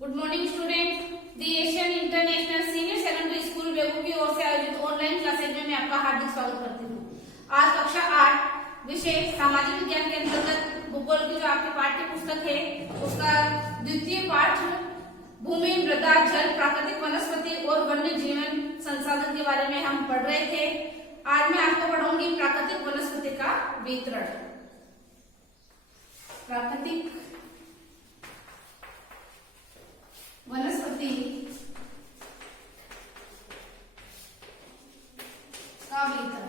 Good morning student. The Asian International Senior Secondary School बेगू की ओर से आयोजित ऑनलाइन क्लासेज में मैं आपका हार्दिक स्वागत करती हूँ। आज कक्षा 8 विषय सामाजिक विज्ञान के अंतर्गत भूगोल की जो आपकी पाठ्य पुस्तक है उसका द्वितीय पाठ भूमि, मृदा, जल, प्राकृतिक वनस्पति और वन्य जीवन संसाधन के बारे में हम पढ़ रहे थे। आज मैं आपको पढ़ाऊंगी प्राकृतिक वनस्पति का वितरण। प्राकृतिक वनस्पति का वितरण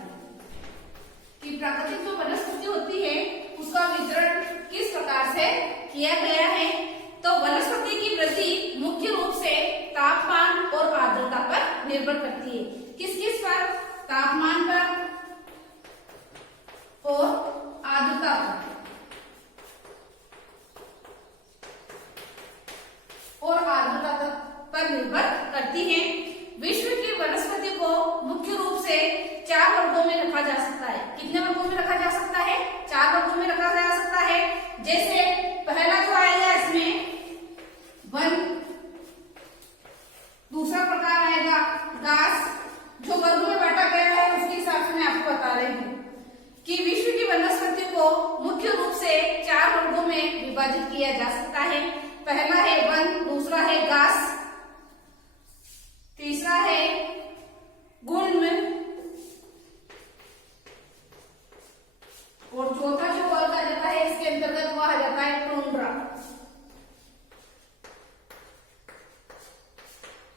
कि प्राकृतिक जो वनस्पति होती है उसका वितरण किस प्रकार से किया गया है। तो वनस्पति की वृद्धि मुख्य रूप से तापमान और आर्द्रता पर निर्भर करती है। किस किस पर? तापमान पर और आर्द्रता पर निर्भर करती है। विश्व की वनस्पति को मुख्य रूप से 4 वर्गों में रखा जा सकता है। कितने वर्गों में रखा जा सकता है? 4 वर्गों में रखा जा सकता है। जैसे पहला जो आएगा इसमें वन, दूसरा प्रकार आएगा घास। जो वर्ग में बांटा गया है उसके हिसाब से मैं आपको बता रही हूँ कि विश्व की वनस्पति को मुख्य रूप से 4 वर्गों में विभाजित किया जा सकता है। पहला है वन, दूसरा है घास, तीसरा है गुल्म और चौथा जो वर्ग आ जाता है इसके अंतर्गत वह आ जाता है टुंड्रा।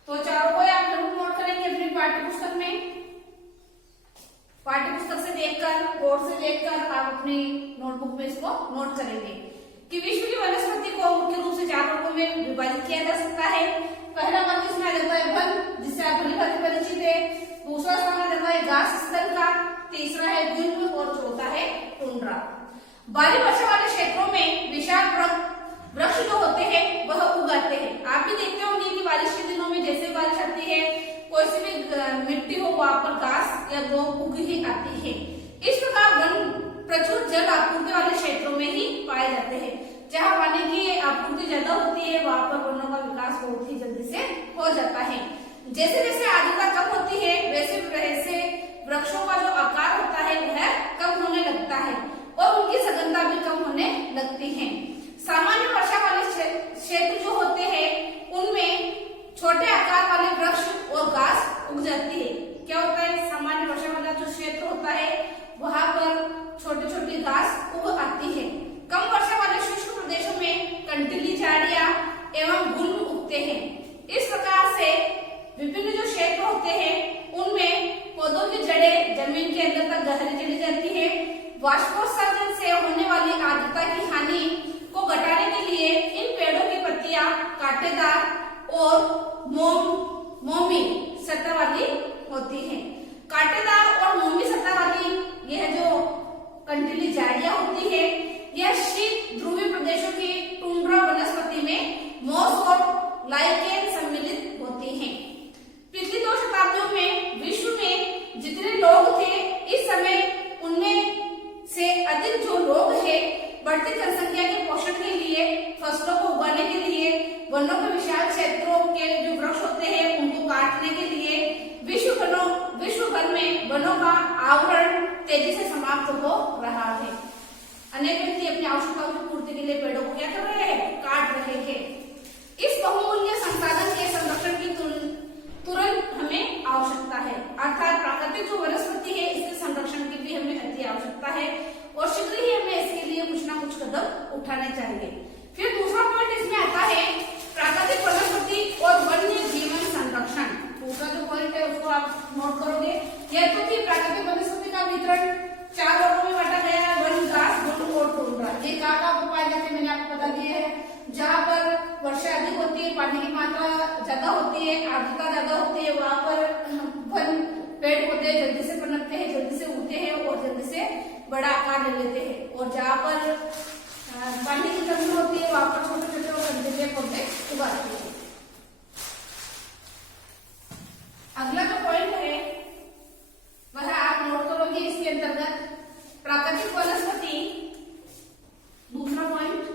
तो चारों को आप जरूर नोट करेंगे अपनी पाठ्यपुस्तक में। पाठ्यपुस्तक से देखकर, बोर्ड से देखकर आप अपनी नोटबुक में इसको नोट करेंगे कि विश्व की वनस्पति को मुख्य रूप से 4 वर्गों में विभाजित किया जा सकता है। पहला वर्ग इसमें आ जाता है वन, जिससे आप भली भांति परिचित है। दूसरा स्थान आ जाता है घास स्थल का, तीसरा है गुल्म और चौथा है टुंड्रा। भारी वर्षा वाले क्षेत्रों में विशाल वृक्ष जो होते हैं वह उगाते हैं। आप भी देखते होंगे कि बारिश के दिनों में जैसे बारिश आती है कोई सी भी मिट्टी हो वहां पर घास या गोब उग ही आती है। इस प्रकार वन प्रचुर जल आपूर्ति वाले क्षेत्रों में ही पाए जाते हैं। जहाँ पानी की आपूर्ति ज्यादा होती है वहां पर वनों का विकास बहुत ही जल्दी से हो जाता है। जैसे जैसे आर्द्रता कम होती है वैसे वैसे वृक्षों का जो आकार होता है वह कम होने लगता है और उनकी सघनता भी कम होने लगती है। सामान्य वर्षा वाले क्षेत्र जो होते हैं उनमें छोटे आकार वाले वृक्ष और घास उग जाती है। क्या होता है? सामान्य वर्षा वाला जो क्षेत्र होता है वहां पर छोटी छोटी घास उग आती है। कम वर्षा वाले शुष्क प्रदेशों में कंटीली झाड़ियां एवं गुल्म उगते हैं। इस प्रकार से विभिन्न जो क्षेत्र होते हैं उनमें पौधों की जड़ें जमीन के अंदर तक गहरी चली जाती है। वाष्पोत्सर्जन से होने वाली आर्द्रता की हानि को घटाने के लिए इन पेड़ों की पत्तियां कांटेदार और मोमी सतह वाली होती हैं। कांटेदार और मोमी सतह वाली यह जो कंटीली झाड़ियां होती है यह शीत ध्रुवीय प्रदेशों की टुंड्रा वनस्पति में मोस और लाइकेन सम्मिलित होती हैं। पिछली 2 शताब्दियों में विश्व में जितने लोग थे इस समय उनमें से अधिक जो लोग हैं बढ़ती जनसंख्या के पोषण के लिए, फसलों को उगाने के लिए, वनों के विशाल क्षेत्रों के जो वृक्ष होते हैं उनको काटने के लिए विश्व भर में वनों का आवरण तेजी से समाप्त हो रहा है। अनेक व्यक्ति अपनी आवश्यकताओं की पूर्ति के लिए पेड़ों को क्या कर रहे हैं? काट रहे हैं। इस बहुमूल्य संसाधन के संरक्षण की तुरंत हमें आवश्यकता है। अर्थात प्राकृतिक जो वनस्पति है इसके संरक्षण की भी हमें अति आवश्यकता है और शीघ्र ही हमें इसके लिए कुछ ना कुछ कदम उठाने चाहिए। फिर दूसरा पॉइंट इसमें आता है प्राकृतिक वनस्पति और वन्य जीवन संरक्षण। दूसरा जो पॉइंट है उसको आप नोट करोगे। यह तो कि प्राकृतिक वनस्पति का वितरण 4 वर्गों में बांटा गया है, वन, घास, गुल्म और टुंड्रा। ये कहाँ पाए जाते हैं मैंने आपको बता दिया है। जहाँ पर वर्षा अधिक होती है, पानी की मात्रा ज्यादा होती है, आर्द्रता ज्यादा होती है वहां पर वन पेड़ पौधे जल्दी से पनपते हैं, जल्दी से उगते हैं और जल्दी से बड़ा आकार ले लेते हैं। और जहाँ पर पानी की कमी होती है वहां पर छोटे छोटे और कंटीले पौधे उगाते हैं। अगला जो पॉइंट है वह आप नोट करोगे इसके अंतर्गत प्राकृतिक वनस्पति। दूसरा पॉइंट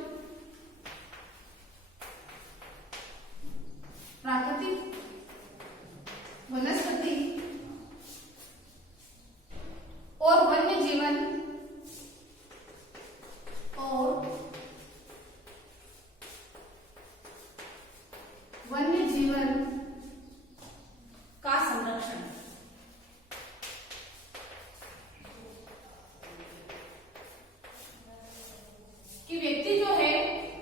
वन्य जीवन का संरक्षण। कि व्यक्ति जो है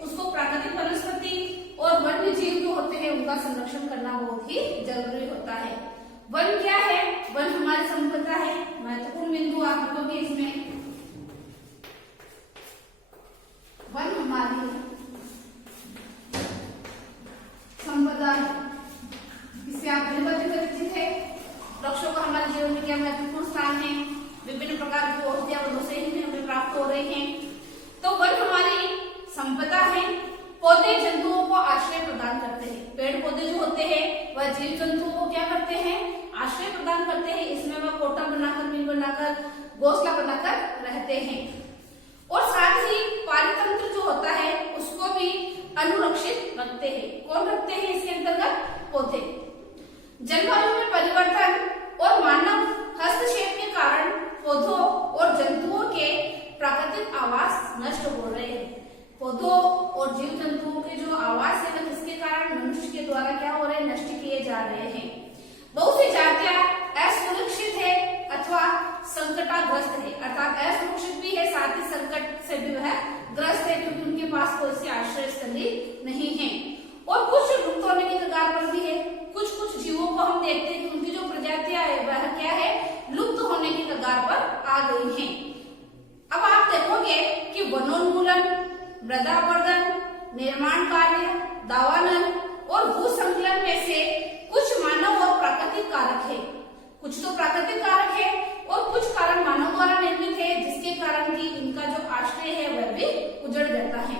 उसको प्राकृतिक वनस्पति और वन्य जीव जो होते हैं उनका संरक्षण करना बहुत ही जरूरी होता है। वन क्या है? वन हमारी संपदा है। महत्वपूर्ण बिंदु आप लिखोगे इसमें, वन हमारी संपदा है। इससे आप परिचित है। वृक्षों का हमारे जीवन में क्या महत्वपूर्ण स्थान है? विभिन्न प्रकार की औषधियां वनों से ही हमें प्राप्त हो रही हैं। तो वन हमारी संपदा है। पौधे जंतुओं को आश्रय प्रदान करते हैं। पेड़ पौधे जो होते हैं वह जीव जंतुओं को क्या करते हैं? आश्रय प्रदान करते हैं। इसमें वह कोटा बनाकर, मिल बनाकर, घोंसला बनाकर रहते हैं। और साथ ही पारितंत्र जो होता है उसको भी अनुरक्षित रखते हैं। कौन रखते हैं इसके अंतर्गत? पौधे। जलवायु में परिवर्तन और मानव हस्तक्षेप के कारण पौधों और जंतुओं के प्राकृतिक आवास नष्ट हो रहे हैं। पौधों और जीव जंतुओं के जो आवास है वह किसके कारण? मनुष्य के द्वारा क्या हो रहे हैं? नष्ट किए जा रहे हैं। बहुत सी जातियां असुरक्षित है अथवा संकटाग्रस्त है, अर्थात असुरक्षित भी है, साथ ही संकट से भी वह ग्रस्त है, क्योंकि उनके पास कोई सी आश्रय स्थली नहीं है। और कुछ लुप्त होने की कगार पर भी है। कुछ जीवों को हम देखते हैं कि उनकी जो प्रजातियां है वह क्या है? लुप्त होने की कगार पर आ गई हैं। अब आप देखोगे कि वनोन्मूलन, मृदावर्धन, निर्माण कार्य, दावानल और भूसंकलन में से कुछ मानव और प्राकृतिक कारक है। कुछ तो प्राकृतिक कारक है और कुछ कारण मानव द्वारा निर्मित है, जिसके कारण कि इनका जो आश्रय है वह भी उजड़ जाता है,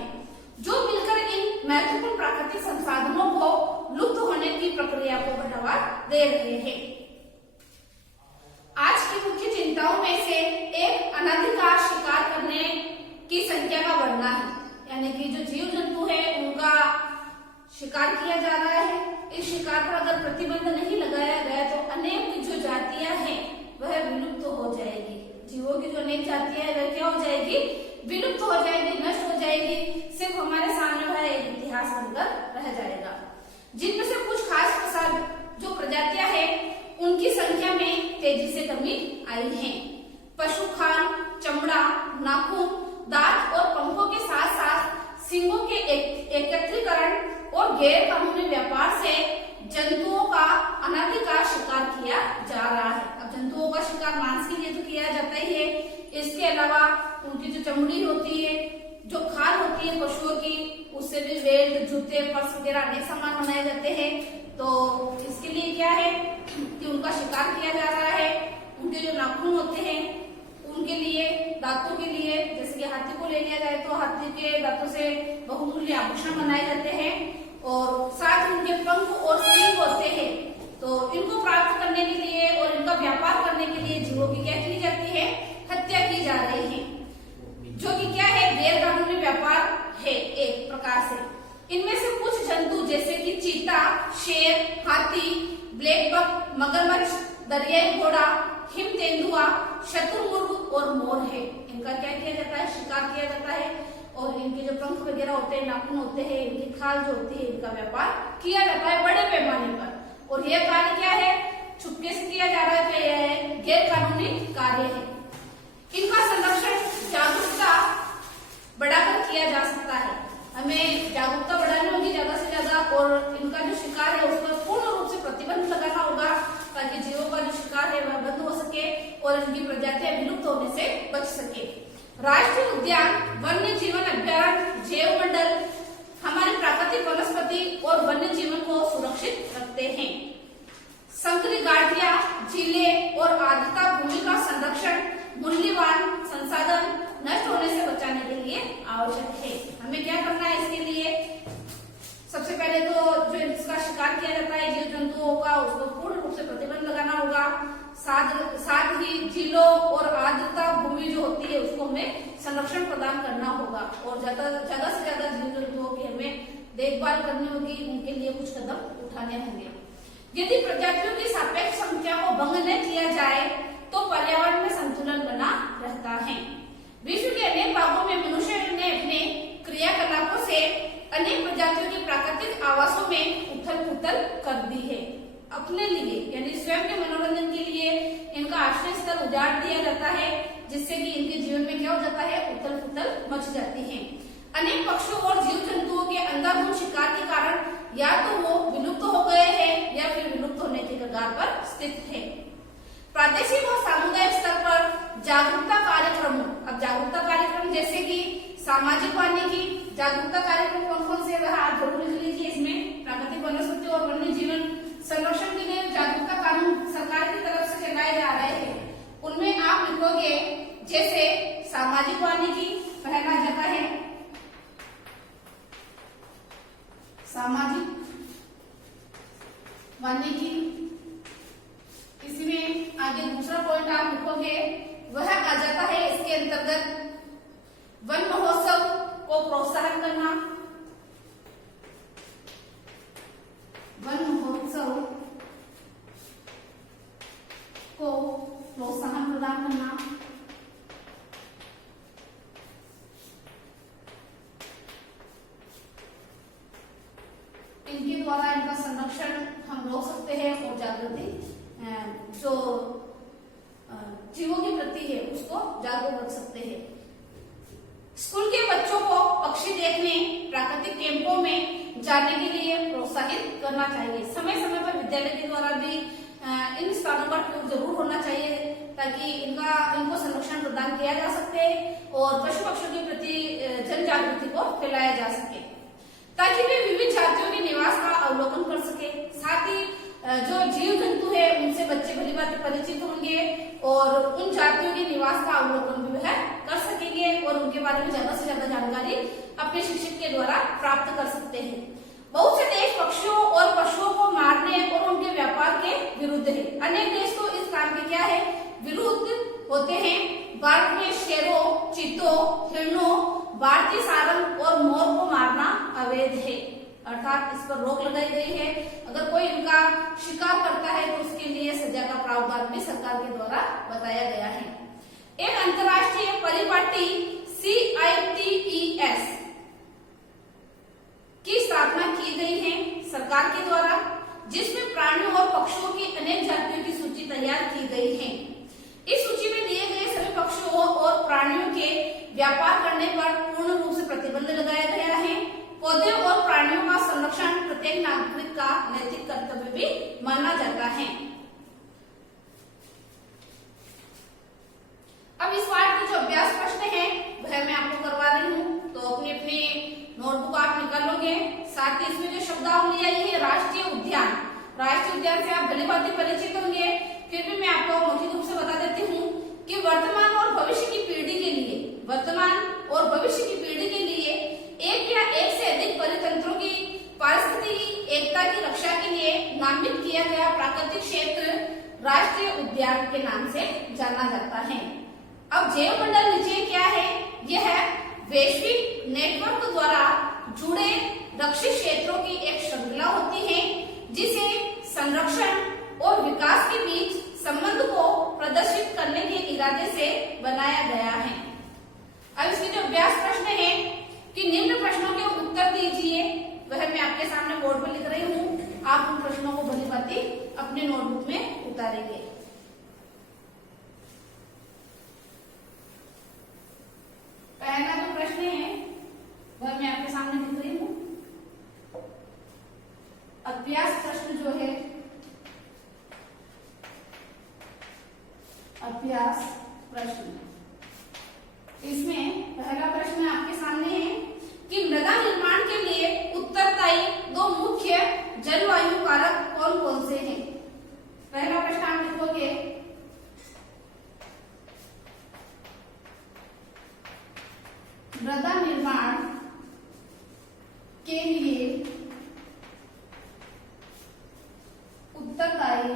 जो मिलकर इन महत्वपूर्ण प्राकृतिक संसाधनों को लुप्त होने की प्रक्रिया को बढ़ावा दे रहे हैं। आज की मुख्य चिंताओं में से एक अनधिकार शिकार करने की संख्या का बढ़ना है, यानी कि जो जीव जंतु है उनका शिकार किया जा रहा है। इस शिकार पर अगर प्रतिबंध नहीं लगाया गया तो अनेक जो जातियां हैं वह विलुप्त हो जाएगी। जीवों की जो अनेक जातियां हैं वह क्या हो जाएगी? विलुप्त हो जाएगी, नष्ट हो जाएगी। सिर्फ हमारे सामने वह एक इतिहास बनकर रह जाएगा। जिनमें से कुछ खास जो प्रजातियां हैं उनकी संख्या में तेजी से कमी आई है। पशु खाल, चमड़ा, नाखून, दांत और पंखों के साथ साथ सींगों के एकत्रीकरण और गैर कानूनी व्यापार से जंतुओं का अनधिकार शिकार किया जा रहा है। अब जंतुओं का शिकार मांस के लिए तो किया जाता ही है, इसके अलावा उनकी जो चमड़ी होती है, जो खाल होती है पशुओं की, उससे भी बेल्ट, जूते, पर्स वगैरह अनेक सामान बनाए जाते हैं। तो इसके लिए क्या है कि उनका शिकार किया जा रहा है। उनके जो नाखून होते हैं उनके लिए, दांतों के लिए, जैसे कि हाथी को ले लिया जाए तो हाथी के दांतों से बहुमूल्य आभूषण बनाए जाते हैं। और साथ उनके पंख और सींग होते हैं, तो इनको प्राप्त करने के लिए और इनका व्यापार करने के लिए जीवों की क्या की जाती है? हत्या की जा रही है, जो कि क्या है? गैर कानूनी व्यापार है एक प्रकार से। इनमें से कुछ जंतु जैसे कि चीता, शेर, हाथी, ब्लैक बक, मगरमच्छ, दरियाई घोड़ा, हिम तेंदुआ, शतुरमुर्ग और मोर है। इनका क्या किया जाता है? शिकार किया जाता है। और इनके जो पंख वगैरह होते हैं, नाखून होते हैं, इनकी खाल जो होती है, इनका व्यापार किया जाता है बड़े पैमाने पर। और यह कार्य क्या है? छुपके से किया जा रहा है, तो यह है गैर कानूनी कार्य है। इनका संरक्षण जागरूकता बढ़ाकर किया जा सकता है। हमें जागरूकता बढ़ानी होगी ज्यादा से ज्यादा, और इनका जो शिकार है उस पर पूर्ण रूप से प्रतिबंध लगाना होगा, ताकि जीवों का जो शिकार है वह बंद हो सके और इनकी प्रजातियां विलुप्त होने से बच सके। राष्ट्रीय उद्यान, वन्य जीवन अभ्यारण्य, जैव मंडल हमारी प्राकृतिक वनस्पति और वन्य जीवन को सुरक्षित रखते हैं। संकरी घाटियां, झीलें और आर्द्रता भूमि का संरक्षण मूल्यवान संसाधन नष्ट होने से बचाने के लिए आवश्यक है। हमें क्या करना है इसके लिए? सबसे पहले तो जो इसका शिकार किया जाता है जीव जंतुओं का, उसको पूर्ण रूप से प्रतिबंध लगाना होगा। साथ ही झीलों और आर्द्रता भूमि जो होती है उसको हमें संरक्षण प्रदान करना होगा, और ज्यादा से ज्यादा जीव जंतुओं की हमें देखभाल करनी होगी, उनके लिए कुछ कदम उठाने होंगे। यदि प्रजातियों की सापेक्ष संख्या को भंग न किया जाए तो पर्यावरण में संतुलन बना रहता है। विश्व के अनेक भागों में मनुष्य ने अपने क्रियाकलापों से अनेक प्रजातियों के प्राकृतिक आवासों में उथल पुतल कर दी है। अपने लिए यानी स्वयं के मनोरंजन के लिए इनका आश्रय स्थल उजाड़ दिया जाता है, जिससे कि इनके जीवन में क्या हो जाता है, उथल पुथल मच जाती है। अनेक पक्षियों और जीव जंतुओं के अंधाधुंध शिकार के कारण या तो वो विलुप्त हो गए हैं या फिर विलुप्त होने के कगार पर स्थित है। प्रादेशिक और सामुदायिक स्तर पर जागरूकता कार्यक्रमों, अब जागरूकता कार्यक्रम जैसे कि सामाजिक वानिकी जागरूकता कार्यक्रम कौन कौन से आप जरूर लिख लीजिए। इसमें प्राकृतिक वनस्पति और वन्य जीवन संरक्षण के लिए जागरूकता कानून सरकार की तरफ से चलाए जा रहे हैं। उनमें आप लिखोगे जैसे सामाजिक वानिकी पहला जगह है, सामाजिक वानिकी। इसमें आगे दूसरा पॉइंट आप लिखोगे वह आ जाता है इसके अंतर्गत वन महोत्सव को प्रोत्साहन करना, वन महोत्सव को प्रोत्साहन प्रदान करना। इनके द्वारा इनका संरक्षण हम रोक सकते हैं और जागृति जो जीवों के प्रति है उसको जागरूक रख सकते हैं। स्कूल के बच्चों को पक्षी देखने प्राकृतिक कैंपों में जाने के लिए प्रोत्साहित करना चाहिए। समय समय पर विद्यालय के द्वारा भी इन स्थानों पर टूर जरूर होना चाहिए ताकि इनको संरक्षण प्रदान किया जा सके और पशु पक्षियों के प्रति जन जागृति को फैलाया जा सके, ताकि वे विविध जातियों के निवास का अवलोकन कर सके। साथ ही जो जीव जंतु है उनसे बच्चे भली भांति परिचित होंगे और उन जातियों के निवास का अवलोकन भी वह कर सकेंगे और उनके बारे में ज्यादा से ज्यादा जानकारी अपने शिक्षक के द्वारा प्राप्त कर सकते हैं। बहुत से देश पक्षियों और पशुओं को मारने और उनके व्यापार के विरुद्ध है। अनेक देश तो इस काम के क्या है, विरुद्ध होते हैं। भारत में शेरों, चीतों, हिरणों, भारतीय सारंग और मोर को मारना अवैध है, अर्थात इस पर रोक लगाई गई है। अगर कोई इनका शिकार करता है तो उसके लिए सजा का प्रावधान भी सरकार के द्वारा बताया गया है। एक अंतर्राष्ट्रीय परिपाटी CITES की स्थापना की गई है सरकार के द्वारा, जिसमें प्राणियों और पक्षियों की अनेक जातियों की सूची तैयार की गई है। इस सूची में दिए गए सभी पक्षियों और प्राणियों के व्यापार करने पर पूर्ण रूप से प्रतिबंध लगाया गया है। पौधों और प्राणियों का संरक्षण प्रत्येक नागरिक का नैतिक कर्तव्य भी माना जाता है। अब इस पाठ के जो अभ्यास प्रश्न है वह मैं आपको करवा रही हूँ, तो अपनी अपनी नोटबुक आप निकालोगे। साथ ही इसमें जो शब्दावली आई है राष्ट्रीय उद्यान, राष्ट्रीय उद्यान से आप भली भांति परिचित होंगे, फिर भी मैं आपको मौखिक रूप से बता देती हूँ कि वर्तमान और भविष्य की पीढ़ी के लिए, वर्तमान और भविष्य की पीढ़ी के लिए एक या एक से अधिक परितंत्रों की पारिस्थितिकी एकता की रक्षा के लिए नामित किया गया प्राकृतिक क्षेत्र राष्ट्रीय उद्यान के नाम से जाना जाता है। अब जैव मंडल नीचे क्या है, यह वैश्विक नेटवर्क द्वारा जुड़े रक्षित क्षेत्रों की एक श्रृंखला होती है जिसे संरक्षण और विकास के बीच संबंध को प्रदर्शित करने के इरादे से बनाया गया है। अब इसके जो अभ्यास प्रश्न है कि निम्न प्रश्नों के उत्तर दीजिए, वह मैं आपके सामने बोर्ड पर लिख रही हूँ। आप उन प्रश्नों को भली भांति अपने नोटबुक में उतारेंगे। पहला जो प्रश्न है वह मैं आपके सामने लिख रही हूँ। अभ्यास प्रश्न जो है, अभ्यास प्रश्न, इसमें पहला प्रश्न आपके सामने है कि मृदा निर्माण के लिए उत्तरदायी दो मुख्य जलवायु कारक कौन कौन से हैं। पहला प्रश्न आप लिखोगे मृदा निर्माण के लिए उत्तरदायी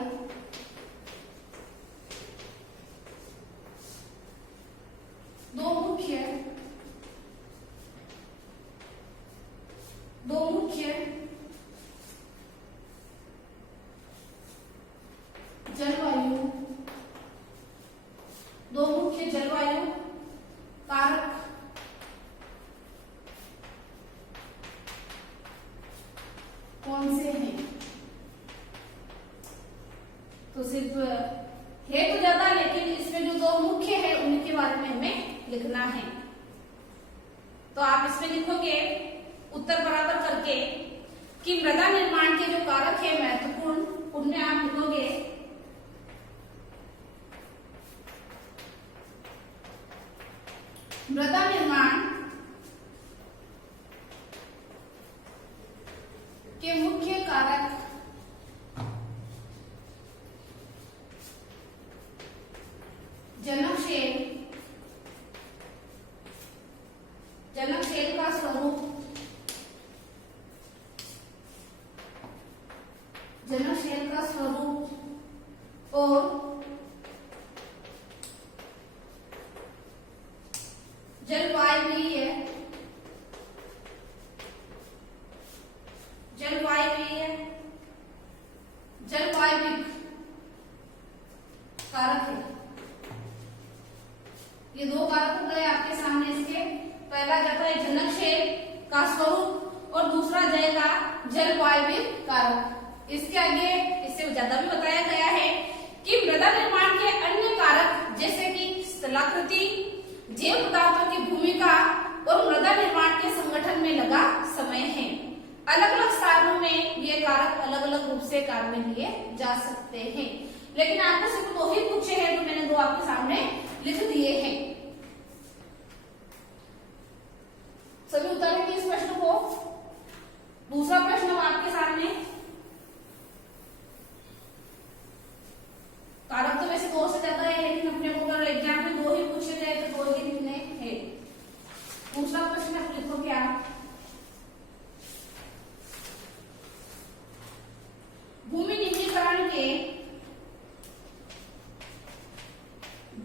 दो मुख्य जलवायु कारक कौन से हैं। तो सिर्फ है तो ज्यादा, लेकिन इसमें जो दो मुख्य है उनके बारे में हमें लिखना है। तो आप इसमें लिखोगे उत्तर बराबर करके कि मृदा निर्माण के जो कारक है महत्वपूर्ण, उनमें आप लिखोगे मृदा निर्माण के मुख्य कारक जनकशैल, जनकशैल का स्वरूप, जनकशैल का स्वरूप और जलवायवीय, जलवायवीय, जलवायविक कारक है। ये दो कारक हो गए आपके सामने। इसके पहला जाता है जनकशैल का स्वरूप और दूसरा जाएगा जलवायविक कारक। इसके आगे इससे ज्यादा भी बताया गया है कि मृदा निर्माण के अन्य कारक जैसे कि स्थलाकृति, जैव पदार्थों की भूमिका और मृदा निर्माण के संगठन में लगा समय है। अलग अलग सालों में ये कारक अलग अलग रूप से कार्य में लिए जा सकते हैं, लेकिन आपको सिर्फ दो ही पूछे हैं तो मैंने दो आपके सामने लिख दिए हैं। सभी उतारेंगे इस प्रश्न को। दूसरा प्रश्न आपके सामने, कारक तो वैसे दो से ज्यादा है, लेकिन अपने को अगर एग्जाम में दो ही पूछे गए तो दो ही लिखने हैं। दूसरा प्रश्न आप लिखो क्या, भूमि निम्नीकरण के,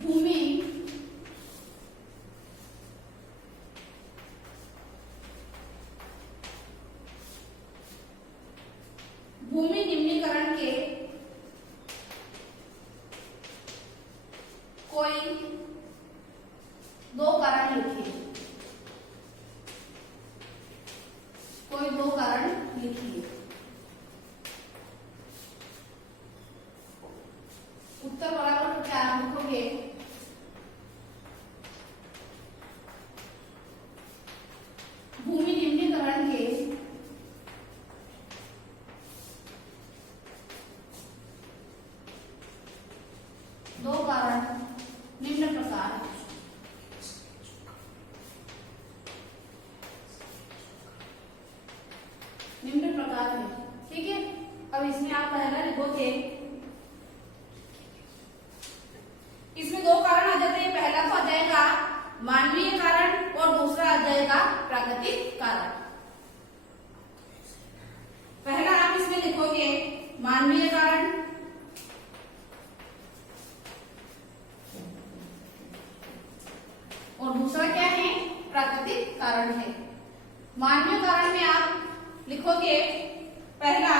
भूमि निम्नीकरण के कोई दो कारण लिखिए, कोई दो कारण लिखिए। उत्तर बराबर क्या लिखोगे, भूमि निम्नीकरण के दो कारण निम्न प्रकार है। निम्न प्रकार है, ठीक है। अब इसमें आप पहला लिखोगे, इसमें दो कारण आ जाते हैं। पहला तो आ जाएगा मानवीय कारण और दूसरा आ जाएगा प्राकृतिक कारण। पहला आप इसमें लिखोगे मानवीय कारण, और दूसरा क्या है, प्राकृतिक कारण है। मानवीय कारण में आप लिखोगे पहला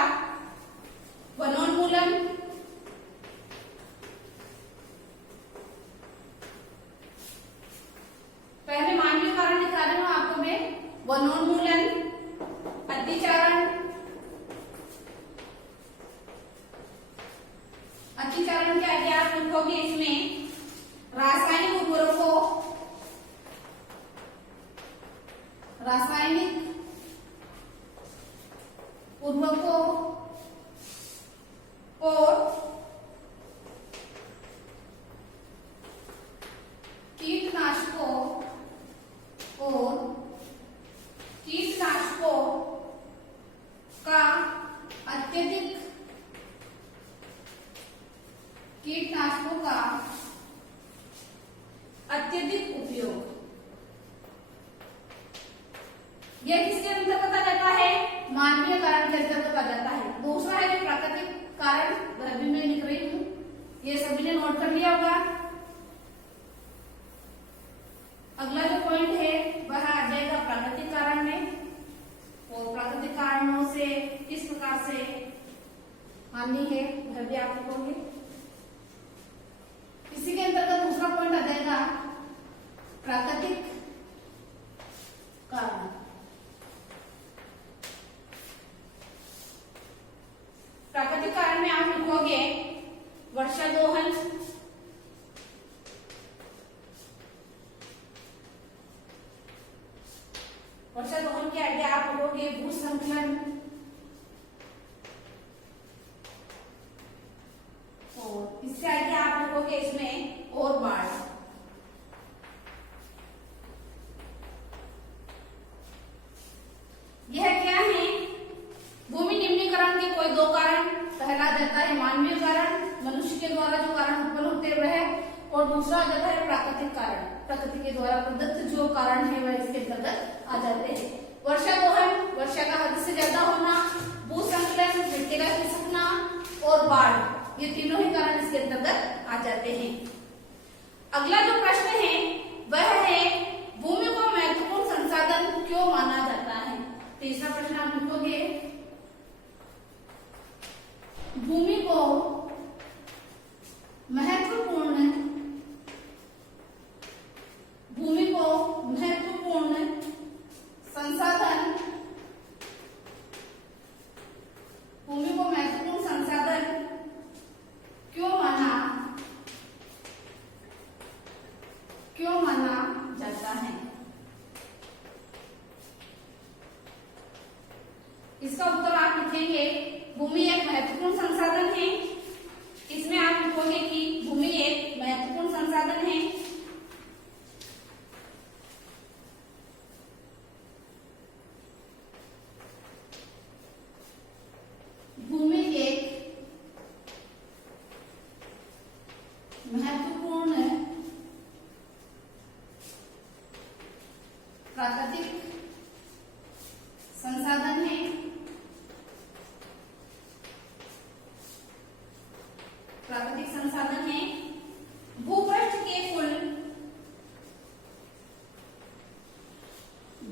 वनोन्मूलन, पहले मानवीय कारण दिखा रही हूं आपको मैं, वनोन्मूलन, अतिचारण, अतिचारण के आगे आप लिखोगे इसमें रासायनिक उर्वरकों, रासायनिक उर्वरकों और कीटनाशकों और कीटनाशकों का अत्यधिक, कीटनाशकों का अत्यधिक उपयोग। यह किसके अंतर्गत आ जाता है, मानवीय कारण के अंतर्गत आ जाता है। दूसरा है जो प्राकृतिक कारण, वह भी मैं लिख रही हूं, ये सभी ने नोट कर लिया होगा। अगला जो पॉइंट है वह आ जाएगा प्राकृतिक कारण में, और प्राकृतिक कारणों से किस प्रकार से हानि है वह भी आप लिखोगे। इसी के अंतर्गत दूसरा पॉइंट आ जाएगा प्राकृतिक कारण। प्राकृतिक कारण में आप लिखोगे वर्षा दोहन, वर्षा दोहन के आगे आप लोगोगे भूसंकलन, और इससे आगे आप लिखोगे इसमें और बाढ़। यह क्या है? भूमि निम्नीकरण के कोई दो कारण, पहला जाता है मानवीय कारण, मनुष्य के द्वारा जो कारण उत्पन्न होते वह, और दूसरा जाता है प्राकृतिक कारण, प्रकृति के द्वारा प्रदत्त जो कारण है वह इसके अंतर्गत आ जाते हैं। वर्षा दोहन, वर्षा का हद से ज्यादा होना, भूसंकलन, मिट्टी का खिसकना, और बाढ़, ये तीनों ही कारण इसके अंतर्गत आ जाते हैं। अगला जो प्रश्न है वह है भूमि को महत्वपूर्ण संसाधन क्यों माना जाता है? तीसरा प्रश्न आप लिखोगे भूमि को महत्वपूर्ण, भूमि को महत्वपूर्ण संसाधन, भूमि को महत्वपूर्ण संसाधन क्यों माना जाता है? इसका उत्तर आप लिखेंगे भूमि एक महत्वपूर्ण संसाधन है। इसमें आप लिखोगे कि भूमि एक महत्वपूर्ण संसाधन है। भूमि एक महत्वपूर्ण प्राकृतिक संसाधन है। प्राकृतिक संसाधन है। भूपृष्ठ के कुल,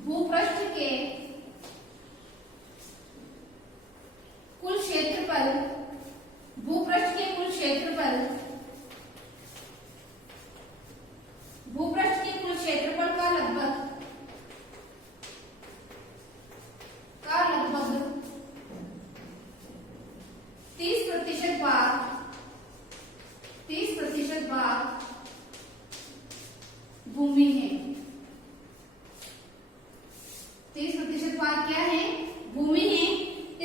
भूपृष्ठ के कुल क्षेत्रफल, भूपृष्ठ के कुल क्षेत्रफल, भूपृष्ठ के कुल क्षेत्रफल का लगभग 30% भाग, 30% भाग भूमि है। 30% भाग क्या है? भूमि है।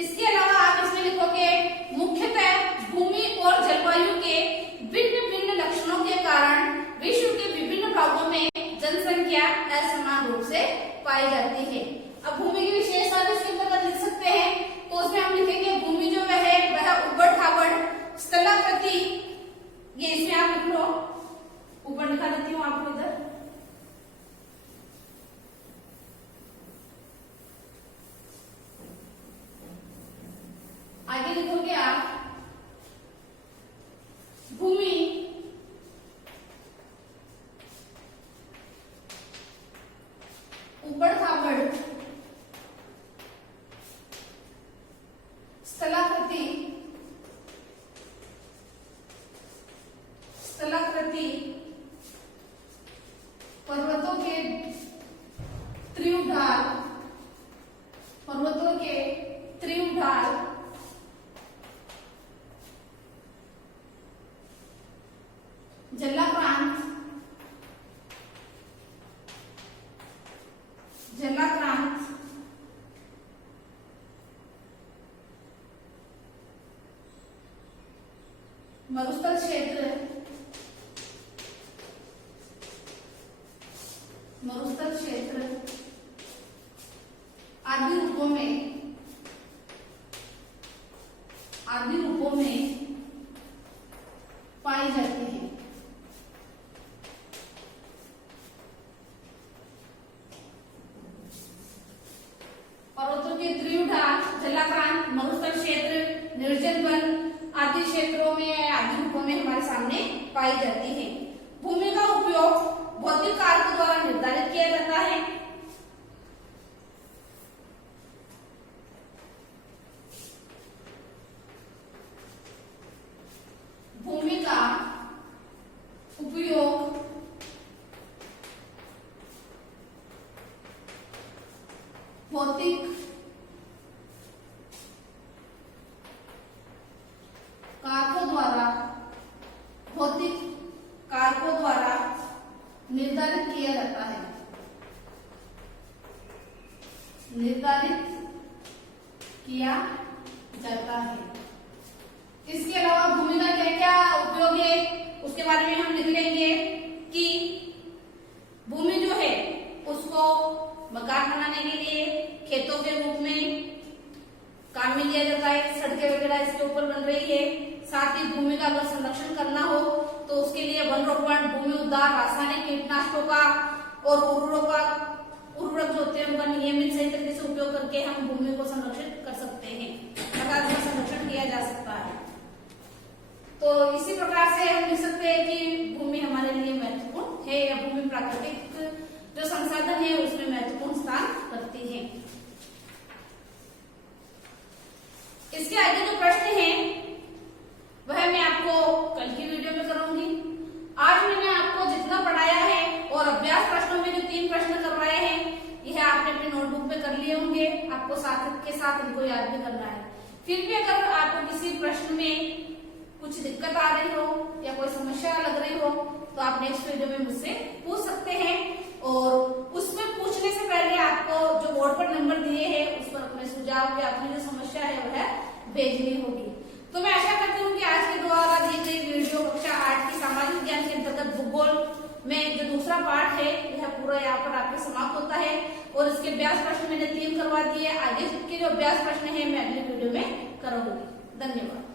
इसके अलावा आप इसमें लिखोगे मुख्यतः भूमि और जलवायु के भिन्न भिन्न लक्षणों के कारण विश्व के विभिन्न भागों में जनसंख्या असमान रूप से पाई जाती है। अब भूमि की विशेषता इसके अंतर्गत लिख सकते हैं, तो उसमें हम लिखेंगे भूमि जो है वह उबड़ खाबड़ स्थलाकृति, ये इसमें आप लिख लो, ऊपर लिखा देती हूँ आपको इधर। आगे लिखोगे आप भूमि उबड़ खाबड़ स्थलाकृति, स्थलाकृति पर्वतों के त्रियुग ढाल, पर्वतों के त्रियुग ढाल, जलाक्रांत, जलाक्रांत, मरुस्थल क्षेत्र, मरुस्थल क्षेत्र आदि रूपों में, आदि रूपों में पाई जाती है। पर्वतों के त्रियुग ढाल, जलाक्रांत, मरुस्थल क्षेत्र, निर्जन वन आदि क्षेत्रों में, आदि रूपों में हमारे सामने पाई जाती है। भूमि का उपयोग भौतिक कारकों द्वारा निर्धारित किया जाता है। भूमि का उपयोग भौतिक कारकों द्वारा जाता है। इसके अलावा भूमि का क्या क्या उपयोग है उसके बारे में हम लिख लेंगे कि भूमि जो है उसको मकान बनाने के लिए, खेतों के रूप में काम में लिया जाता है, सड़कें वगैरह इसके ऊपर बन रही है। साथ ही भूमि का अगर संरक्षण करना हो तो उसके लिए वन रोपण, भूमि उद्धार, रासायनिक कीटनाशकों का और उर्वरक जो होते हैं उनका नियमित सही तरीके से उपयोग करके हम भूमि को संरक्षित कर सकते हैं, अर्थात उसका संरक्षण किया जा सकता है। तो इसी प्रकार से हम लिख सकते हैं कि भूमि हमारे लिए महत्वपूर्ण है या भूमि प्राकृतिक जो संसाधन है उसमें महत्वपूर्ण स्थान रखती है। इसके आगे जो प्रश्न है वह मैं आपको कल की वीडियो में करूंगी। आज मैंने आपको जितना पढ़ाया है और अभ्यास प्रश्नों में जो 3 प्रश्न करवाए हैं यह आपने अपनी नोटबुक में कर लिए होंगे। आपको साथ के साथ इनको याद भी करना है। फिर भी अगर आपको किसी प्रश्न में कुछ दिक्कत आ रही हो या कोई समस्या लग रही हो तो आप नेक्स्ट वीडियो में मुझसे पूछ सकते हैं और उसमें पूछने से पहले आपको जो बोर्ड पर नंबर दिए हैं उस पर अपने सुझाव या अपनी जो समस्या है वह भेजनी होगी। तो मैं आशा करती हूँ कि आज के द्वारा दी गई वीडियो कक्षा 8 की सामाजिक ज्ञान के अंतर्गत भूगोल में जो दूसरा पार्ट है यह पूरा यहाँ पर आपके समाप्त होता है और इसके अभ्यास प्रश्न मैंने 3 करवा दिए। आगे के जो अभ्यास प्रश्न है मैं अगले वीडियो में करूंगी। धन्यवाद।